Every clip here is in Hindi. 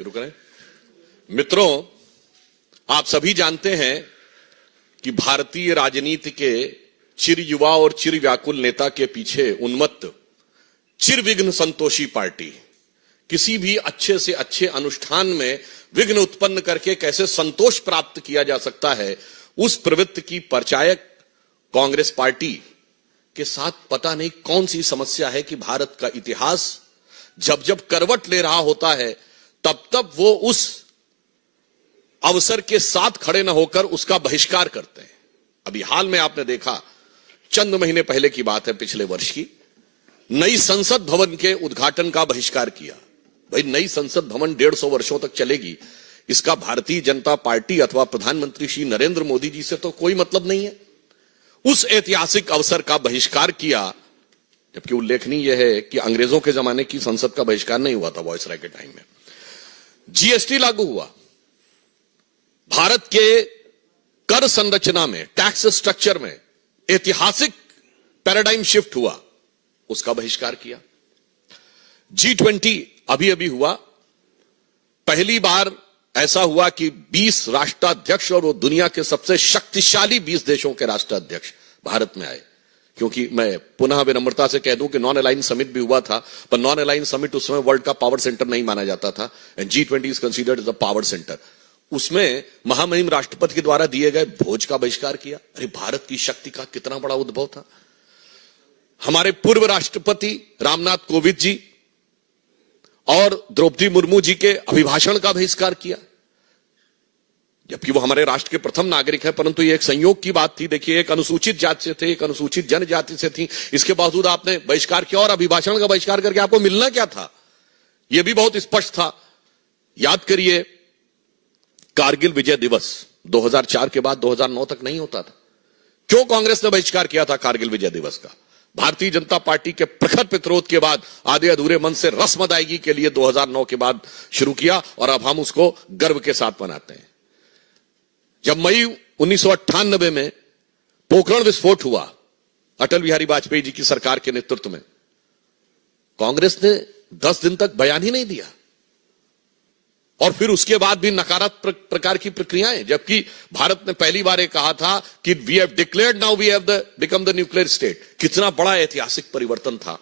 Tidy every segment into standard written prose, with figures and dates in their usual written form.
शुरू करें। मित्रों, आप सभी जानते हैं कि भारतीय राजनीति के चिर युवा और चिर व्याकुल नेता के पीछे उन्मत्त चिरविघ्न संतोषी पार्टी किसी भी अच्छे से अच्छे अनुष्ठान में विघ्न उत्पन्न करके कैसे संतोष प्राप्त किया जा सकता है, उस प्रवृत्ति की परिचायक कांग्रेस पार्टी के साथ पता नहीं कौन सी समस्या है कि भारत का इतिहास जब जब करवट ले रहा होता है तब तब वो उस अवसर के साथ खड़े न होकर उसका बहिष्कार करते हैं। अभी हाल में आपने देखा, चंद महीने पहले की बात है, पिछले वर्ष की, नई संसद भवन के उद्घाटन का बहिष्कार किया। भाई, नई संसद भवन 150 वर्षों तक चलेगी, इसका भारतीय जनता पार्टी अथवा प्रधानमंत्री श्री नरेंद्र मोदी जी से तो कोई मतलब नहीं है। उस ऐतिहासिक अवसर का बहिष्कार किया, जबकि उल्लेखनीय यह है कि अंग्रेजों के जमाने की संसद का बहिष्कार नहीं हुआ था वॉइसराय के टाइम में। जीएसटी लागू हुआ, भारत के कर संरचना में, टैक्स स्ट्रक्चर में ऐतिहासिक पैराडाइम शिफ्ट हुआ, उसका बहिष्कार किया। G20 अभी अभी हुआ, पहली बार ऐसा हुआ कि 20 राष्ट्राध्यक्ष और वो दुनिया के सबसे शक्तिशाली 20 देशों के राष्ट्राध्यक्ष भारत में आए। क्योंकि मैं पुनः विनम्रता से कह दूं कि नॉन अलाइन समिट भी हुआ था, पर नॉन अलाइन समिट उस समय वर्ल्ड का पावर सेंटर नहीं माना जाता था, and G20 is considered as a power centre. उसमें महामहिम राष्ट्रपति के द्वारा दिए गए भोज का बहिष्कार किया। अरे, भारत की शक्ति का कितना बड़ा उद्भव था। हमारे पूर्व राष्ट्रपति रामनाथ कोविंद जी और द्रौपदी मुर्मू जी के अभिभाषण का बहिष्कार किया, जबकि वो हमारे राष्ट्र के प्रथम नागरिक हैं, परंतु ये एक संयोग की बात थी। देखिए, एक अनुसूचित जाति से थे, एक अनुसूचित जनजाति से थी, इसके बावजूद आपने बहिष्कार किया, और अभिभाषण का बहिष्कार करके आपको मिलना क्या था, यह भी बहुत स्पष्ट था। याद करिए, कारगिल विजय दिवस 2004 के बाद 2009 तक नहीं होता था। क्यों कांग्रेस ने बहिष्कार किया था कारगिल विजय दिवस का? भारतीय जनता पार्टी के प्रखर प्रतिरोध के बाद आधे अधूरे मन से रस्म अदायगी के लिए 2009 के बाद शुरू किया, और अब हम उसको गर्व के साथ मनाते हैं। जब मई 1998 में पोखरण विस्फोट हुआ अटल बिहारी वाजपेयी जी की सरकार के नेतृत्व में, कांग्रेस ने 10 दिन तक बयान ही नहीं दिया, और फिर उसके बाद भी नकारात्मक प्रकार की प्रक्रियाएं, जबकि भारत ने पहली बार कहा था कि we have declared, now we have become the nuclear state. कितना बड़ा ऐतिहासिक परिवर्तन था,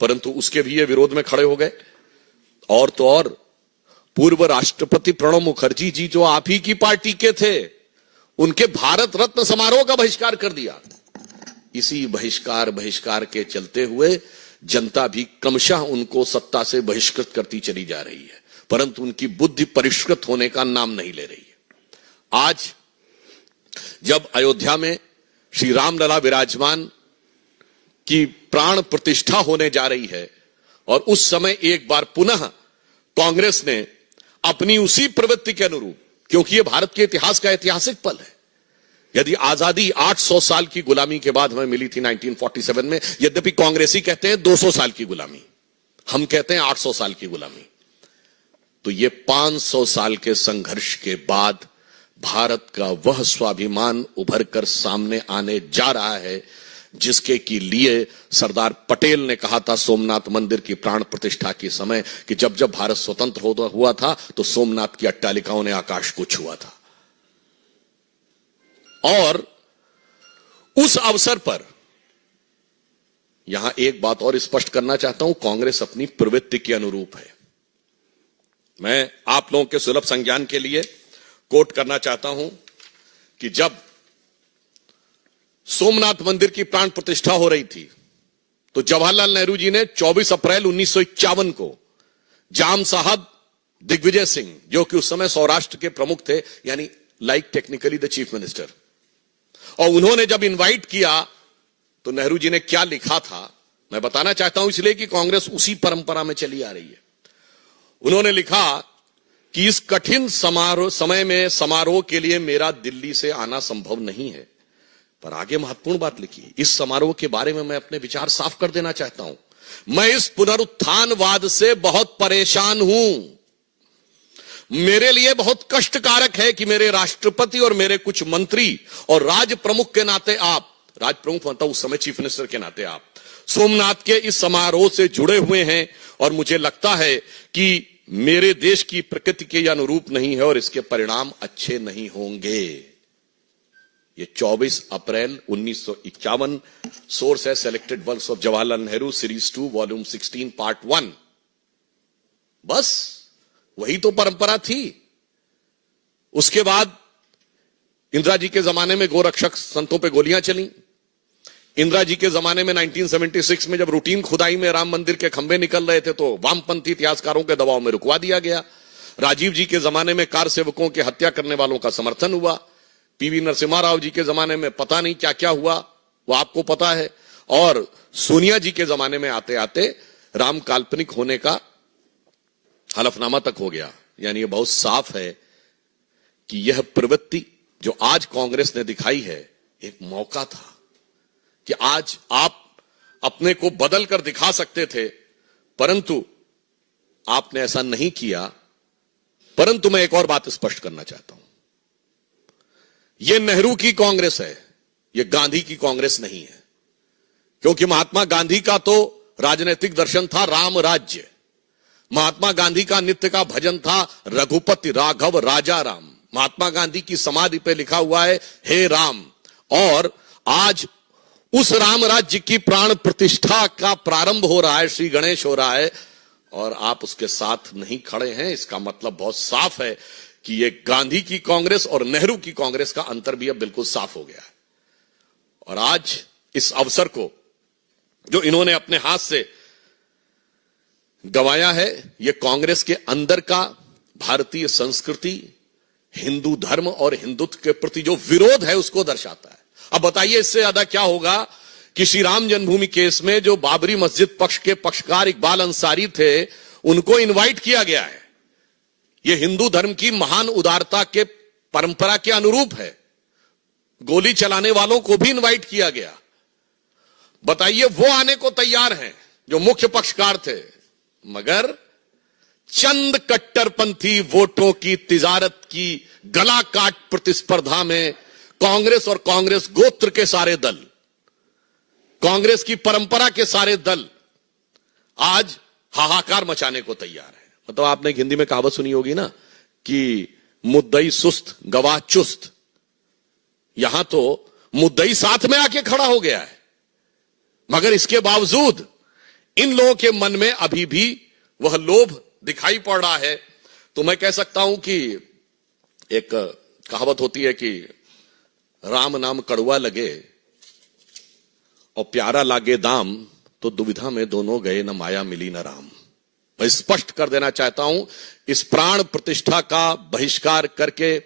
परंतु उसके भी ये विरोध में खड़े हो गए। और तो और, पूर्व राष्ट्रपति प्रणब मुखर्जी जी, जो आप ही की पार्टी के थे, उनके भारत रत्न समारोह का बहिष्कार कर दिया। इसी बहिष्कार के चलते हुए जनता भी क्रमशः उनको सत्ता से बहिष्कृत करती चली जा रही है, परंतु उनकी बुद्धि परिष्कृत होने का नाम नहीं ले रही है। आज जब अयोध्या में श्री रामलला विराजमान की प्राण प्रतिष्ठा होने जा रही है, और उस समय एक बार पुनः कांग्रेस ने अपनी उसी प्रवृत्ति के अनुरूप, क्योंकि यह भारत के इतिहास का ऐतिहासिक पल है, यदि आजादी 800 साल की गुलामी के बाद हमें मिली थी 1947 में, यद्यपि कांग्रेसी कहते हैं 200 साल की गुलामी, हम कहते हैं 800 साल की गुलामी, तो ये 500 साल के संघर्ष के बाद भारत का वह स्वाभिमान उभर कर सामने आने जा रहा है, जिसके के लिए सरदार पटेल ने कहा था सोमनाथ मंदिर की प्राण प्रतिष्ठा के समय कि जब जब भारत स्वतंत्र हुआ था तो सोमनाथ की अट्टालिकाओं ने आकाश को छुआ था। और उस अवसर पर यहां एक बात और स्पष्ट करना चाहता हूं, कांग्रेस अपनी प्रवृत्ति के अनुरूप है। मैं आप लोगों के सुलभ संज्ञान के लिए कोट करना चाहता हूं कि जब सोमनाथ मंदिर की प्राण प्रतिष्ठा हो रही थी, तो जवाहरलाल नेहरू जी ने 24 अप्रैल 1951 को जाम साहब दिग्विजय सिंह, जो कि उस समय सौराष्ट्र के प्रमुख थे, यानी like technically the chief minister, और उन्होंने जब इनवाइट किया तो नेहरू जी ने क्या लिखा था मैं बताना चाहता हूं, इसलिए कि कांग्रेस उसी परंपरा में चली आ रही है। उन्होंने लिखा कि इस कठिन समय में समारोह के लिए मेरा दिल्ली से आना संभव नहीं है, पर आगे महत्वपूर्ण बात लिखी, इस समारोह के बारे में मैं अपने विचार साफ कर देना चाहता हूं। मैं इस पुनरुत्थानवाद से बहुत परेशान हूं। मेरे लिए बहुत कष्टकारक है कि मेरे राष्ट्रपति और मेरे कुछ मंत्री और राज प्रमुख के नाते आप, राज प्रमुख मतलब उस समय चीफ मिनिस्टर के नाते आप, सोमनाथ के इस समारोह से जुड़े हुए हैं, और मुझे लगता है कि मेरे देश की प्रकृति के अनुरूप नहीं है और इसके परिणाम अच्छे नहीं होंगे। ये 24 अप्रैल 1951, सोर्स है selected works of Jawaharlal Nehru, series 2, volume 16, part 1। बस वही तो परंपरा थी। उसके बाद इंदिरा जी के जमाने में गोरक्षक संतों पे गोलियां चली। इंदिरा जी के जमाने में 1976 में जब रूटीन खुदाई में राम मंदिर के खंभे निकल रहे थे तो वामपंथी इतिहासकारों के दबाव में रुकवा दिया गया। राजीव जी के जमाने में कार सेवकों की हत्या करने वालों का समर्थन हुआ। पीवी नरसिम्हा राव जी के जमाने में पता नहीं क्या क्या हुआ, वो आपको पता है। और सोनिया जी के जमाने में आते आते राम काल्पनिक होने का हलफनामा तक हो गया। यानी ये बहुत साफ है कि यह प्रवृत्ति जो आज कांग्रेस ने दिखाई है एक मौका था कि आज आप अपने को बदल कर दिखा सकते थे, परंतु आपने ऐसा नहीं किया। परंतु मैं एक और बात स्पष्ट करना चाहता हूं, यह नेहरू की कांग्रेस है, यह गांधी की कांग्रेस नहीं है। क्योंकि महात्मा गांधी का तो राजनीतिक दर्शन था राम राज्य। महात्मा गांधी का नित्य का भजन था रघुपति राघव राजा राम। महात्मा गांधी की समाधि पे लिखा हुआ है हे राम। और आज उस राम राज्य की प्राण प्रतिष्ठा का प्रारंभ हो रहा है, श्री गणेश हो रहा है, और आप उसके साथ नहीं खड़े हैं। इसका मतलब बहुत साफ है कि ये गांधी की कांग्रेस और नेहरू की कांग्रेस का अंतर भी अब बिल्कुल साफ हो गया है। और आज इस अवसर को जो इन्होंने अपने हाथ से गंवाया है, ये कांग्रेस के अंदर का भारतीय संस्कृति, हिंदू धर्म और हिंदुत्व के प्रति जो विरोध है उसको दर्शाता है। अब बताइए इससे ज्यादा क्या होगा कि श्री राम जन्मभूमि केस में जो बाबरी मस्जिद पक्ष के पक्षकार इकबाल अंसारी थे, उनको इनवाइट किया गया है। यह हिंदू धर्म की महान उदारता के परंपरा के अनुरूप है। गोली चलाने वालों को भी इनवाइट किया गया। बताइए वो आने को तैयार हैं जो मुख्य पक्षकार थे, मगर चंद कट्टरपंथी वोटों की तिजारत की गला काट प्रतिस्पर्धा में कांग्रेस और कांग्रेस गोत्र के सारे दल, कांग्रेस की परंपरा के सारे दल आज हाहाकार मचाने को तैयार है। मतलब आपने हिंदी में कहावत सुनी होगी ना कि मुद्दई सुस्त गवाह चुस्त। यहां तो मुद्दई साथ में आके खड़ा हो गया है, मगर इसके बावजूद इन लोगों के मन में अभी भी वह लोभ दिखाई पड़ रहा है। तो मैं कह सकता हूं कि एक कहावत होती है कि राम नाम कड़वा लगे और प्यारा लागे दाम, तो दुविधा में दोनों गए, न माया मिली न राम। मैं स्पष्ट कर देना चाहता हूं, इस प्राण प्रतिष्ठा का बहिष्कार करके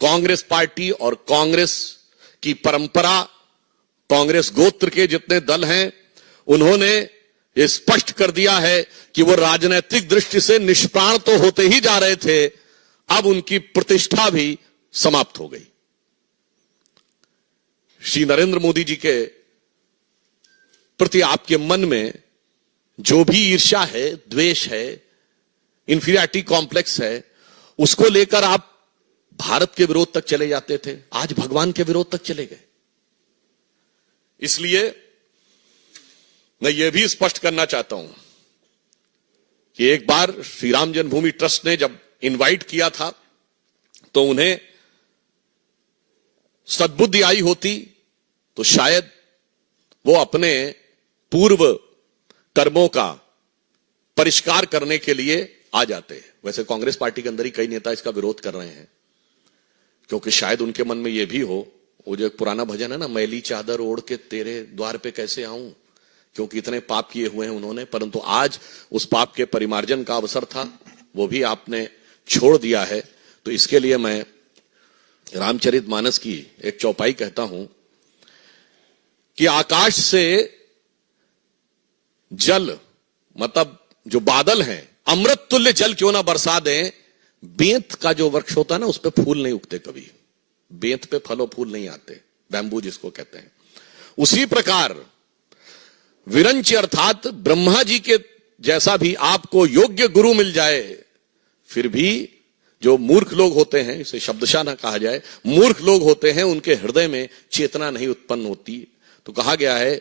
कांग्रेस पार्टी और कांग्रेस की परंपरा, कांग्रेस गोत्र के जितने दल हैं, उन्होंने ये स्पष्ट कर दिया है कि वो राजनीतिक दृष्टि से निष्प्राण तो होते ही जा रहे थे, अब उनकी प्रतिष्ठा भी समाप्त हो गई। श्री नरेंद्र मोदी जी के प्रति आपके मन में जो भी ईर्ष्या है, द्वेष है, इंफीरियरिटी कॉम्प्लेक्स है, उसको लेकर आप भारत के विरोध तक चले जाते थे, आज भगवान के विरोध तक चले गए। इसलिए मैं यह भी स्पष्ट करना चाहता हूं कि एक बार श्री राम जन्मभूमि ट्रस्ट ने जब इनवाइट किया था तो उन्हें सद्बुद्धि आई होती तो शायद वो अपने पूर्व कर्मों का परिष्कार करने के लिए आ जाते। वैसे कांग्रेस पार्टी के अंदर ही कई नेता इसका विरोध कर रहे हैं, क्योंकि शायद उनके मन में यह भी हो, वो जो एक पुराना भजन है ना, मैली चादर ओढ़ के तेरे द्वार पे कैसे आऊं, क्योंकि इतने पाप किए हुए हैं उन्होंने, परंतु आज उस पाप के परिमार्जन का अवसर था, वो भी आपने छोड़ दिया है। तो इसके लिए मैं रामचरितमानस की एक चौपाई कहता हूं कि आकाश से जल, मतलब जो बादल हैं, अमृत तुल्य जल क्यों ना बरसा दें, बेंत का जो वृक्ष होता है ना, उस पे फूल नहीं उगते कभी, बेंत पे फल और फूल नहीं आते, बैम्बू जिसको कहते हैं। उसी प्रकार विरंच अर्थात ब्रह्मा जी के जैसा भी आपको योग्य गुरु मिल जाए, फिर भी जो मूर्ख लोग होते हैं, इसे शब्दशः ना कहा जाए, मूर्ख लोग होते हैं, उनके हृदय में चेतना नहीं उत्पन्न होती। तो कहा गया है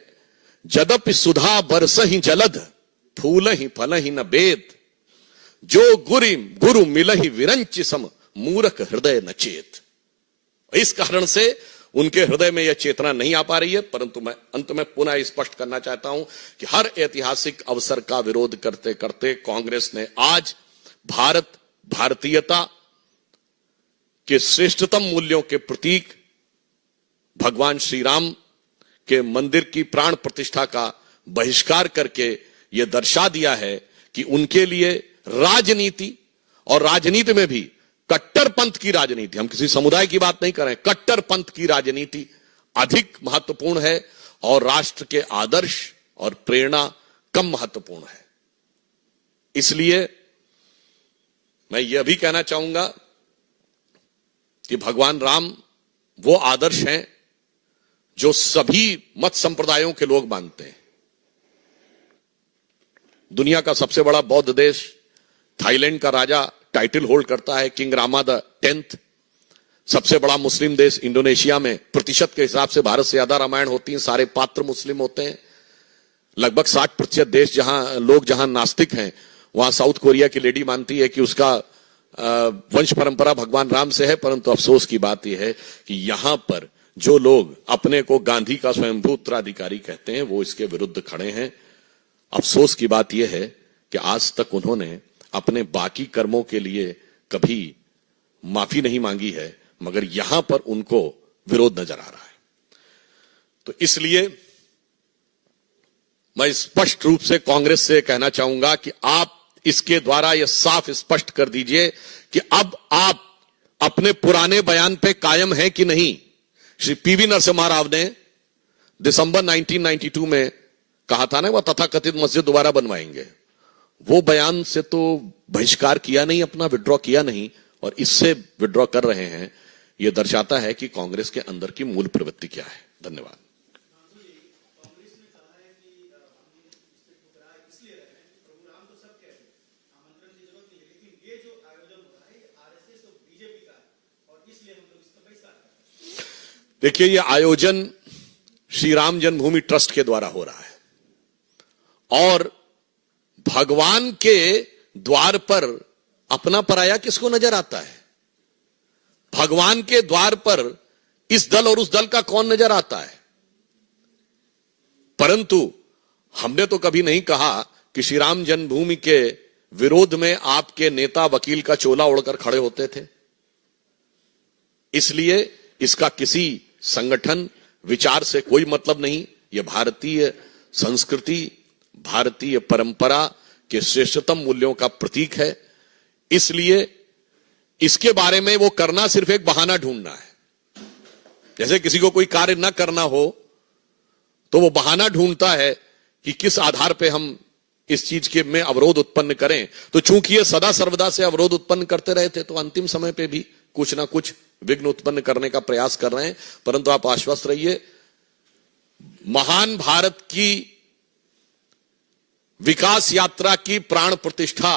जदपि सुधा बरस ही जलद, फूल ही फल ही न बेद, जो गुरु मिलहि विरंचि सम मूर्ख हृदय नचेत। इस कारण से उनके हृदय में यह चेतना नहीं आ पा रही है। परंतु मैं अंत में पुनः स्पष्ट करना चाहता हूं कि हर ऐतिहासिक अवसर का विरोध करते करते कांग्रेस ने आज भारतीयता के श्रेष्ठतम मूल्यों के प्रतीक भगवान श्री राम के मंदिर की प्राण प्रतिष्ठा का बहिष्कार करके यह दर्शा दिया है कि उनके लिए राजनीति, और राजनीति में भी कट्टरपंथ की राजनीति, हम किसी समुदाय की बात नहीं कर रहे हैं, कट्टरपंथ की राजनीति अधिक महत्वपूर्ण है और राष्ट्र के आदर्श और प्रेरणा कम महत्वपूर्ण है। इसलिए मैं यह भी कहना चाहूंगा कि भगवान राम वो आदर्श हैं जो सभी मत संप्रदायों के लोग मानते हैं। दुनिया का सबसे बड़ा बौद्ध देश थाईलैंड का राजा टाइटल होल्ड करता है, किंग रामा द 10th। सबसे बड़ा मुस्लिम देश इंडोनेशिया में प्रतिशत के हिसाब से भारत से ज्यादा रामायण होती है, सारे पात्र मुस्लिम होते हैं। लगभग 60% देश जहां नास्तिक हैं, वहां साउथ कोरिया की लेडी मानती है कि उसका वंश परंपरा भगवान राम से है। परंतु अफसोस की बात यह है कि यहां पर जो लोग अपने को गांधी का स्वयंभू उत्तराधिकारी कहते हैं, वो इसके विरुद्ध खड़े हैं। अफसोस की बात यह है कि आज तक उन्होंने अपने बाकी कर्मों के लिए कभी माफी नहीं मांगी है, मगर यहां पर उनको विरोध नजर आ रहा है। तो इसलिए मैं स्पष्ट रूप से कांग्रेस से कहना चाहूंगा कि आप इसके द्वारा यह साफ स्पष्ट कर दीजिए कि अब आप अपने पुराने बयान पे कायम हैं कि नहीं। श्री पीवी नरसिम्हा राव ने दिसंबर 1992 में कहा था ना, वह तथाकथित मस्जिद दोबारा बनवाएंगे। वो बयान से तो बहिष्कार किया नहीं, अपना विड्रॉ किया नहीं, और इससे विड्रॉ कर रहे हैं। यह दर्शाता है कि कांग्रेस के अंदर की मूल प्रवृत्ति क्या है। धन्यवाद। देखिए, यह आयोजन श्री राम जन्मभूमि ट्रस्ट के द्वारा हो रहा है, और भगवान के द्वार पर अपना पराया किसको नजर आता है? भगवान के द्वार पर इस दल और उस दल का कौन नजर आता है? परंतु हमने तो कभी नहीं कहा कि श्री राम जन्मभूमि के विरोध में आपके नेता वकील का चोला ओढ़कर खड़े होते थे। इसलिए इसका किसी संगठन विचार से कोई मतलब नहीं। यह भारतीय संस्कृति, भारतीय परंपरा के श्रेष्ठतम मूल्यों का प्रतीक है। इसलिए इसके बारे में वो करना सिर्फ एक बहाना ढूंढना है। जैसे किसी को कोई कार्य न करना हो तो वो बहाना ढूंढता है कि किस आधार पे हम इस चीज के में अवरोध उत्पन्न करें। तो चूंकि ये सदा सर्वदा से अवरोध उत्पन्न करते रहे थे, तो अंतिम समय पे भी कुछ ना कुछ विघ्न उत्पन्न करने का प्रयास कर रहे हैं। परंतु आप आश्वस्त रहिए, महान भारत की विकास यात्रा की प्राण प्रतिष्ठा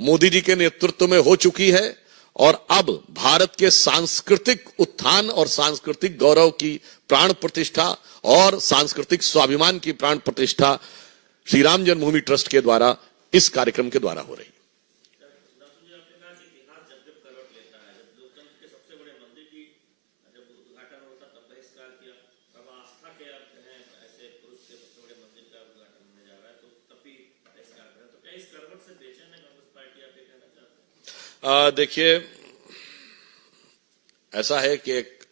मोदी जी के नेतृत्व में हो चुकी है, और अब भारत के सांस्कृतिक उत्थान और सांस्कृतिक गौरव की प्राण प्रतिष्ठा और सांस्कृतिक स्वाभिमान की प्राण प्रतिष्ठा श्री राम जन्मभूमि ट्रस्ट के द्वारा, इस कार्यक्रम के द्वारा हो रही है। देखिए, ऐसा है कि एक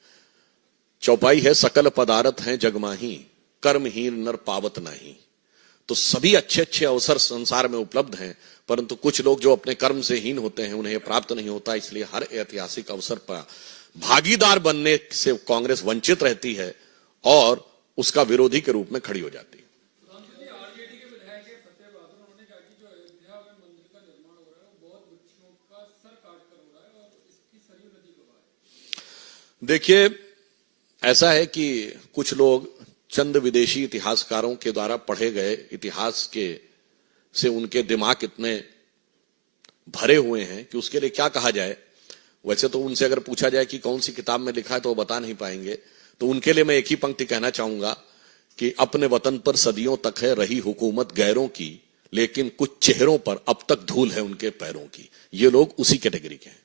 चौपाई है, सकल पदार्थ हैं जगमाही, कर्महीन नर पावत नहीं। तो सभी अच्छे अच्छे अवसर संसार में उपलब्ध हैं, परंतु कुछ लोग जो अपने कर्म से हीन होते हैं, उन्हें प्राप्त नहीं होता। इसलिए हर ऐतिहासिक अवसर पर भागीदार बनने से कांग्रेस वंचित रहती है और उसका विरोधी के रूप में खड़ी हो जाती है। देखिए, ऐसा है कि कुछ लोग चंद विदेशी इतिहासकारों के द्वारा पढ़े गए इतिहास के से उनके दिमाग इतने भरे हुए हैं कि उसके लिए क्या कहा जाए। वैसे तो उनसे अगर पूछा जाए कि कौन सी किताब में लिखा है तो वो बता नहीं पाएंगे। तो उनके लिए मैं एक ही पंक्ति कहना चाहूंगा कि अपने वतन पर सदियों तक है रही हुकूमत गैरों की, लेकिन कुछ चेहरों पर अब तक धूल है उनके पैरों की। ये लोग उसी कैटेगरी के हैं।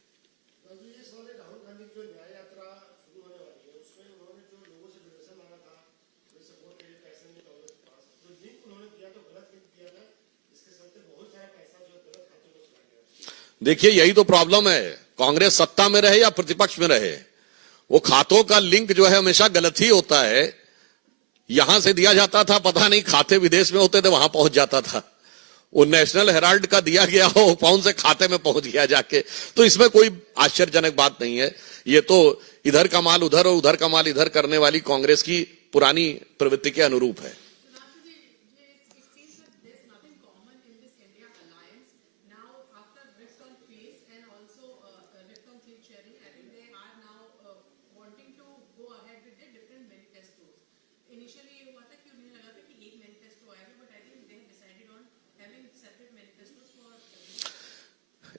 देखिए, यही तो प्रॉब्लम है। कांग्रेस सत्ता में रहे या प्रतिपक्ष में रहे, वो खातों का लिंक जो है हमेशा गलत ही होता है। यहां से दिया जाता था, पता नहीं खाते विदेश में होते थे, वहां पहुंच जाता था। वो नेशनल हेराल्ड का दिया गया हो, कौन से खाते में पहुंच गया जाके। तो इसमें कोई आश्चर्यजनक बात नहीं है। ये तो इधर का माल उधर और उधर का माल इधर करने वाली कांग्रेस की पुरानी प्रवृत्ति के अनुरूप है।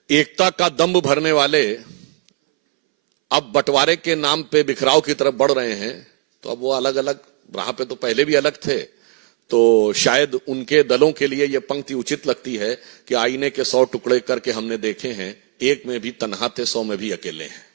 एकता का दंभ भरने वाले अब बंटवारे के नाम पे बिखराव की तरफ बढ़ रहे हैं। तो अब वो अलग अलग राह पे तो पहले भी अलग थे, तो शायद उनके दलों के लिए ये पंक्ति उचित लगती है कि आईने के 100 टुकड़े करके हमने देखे हैं, एक में भी तन्हा थे 100 में भी अकेले हैं।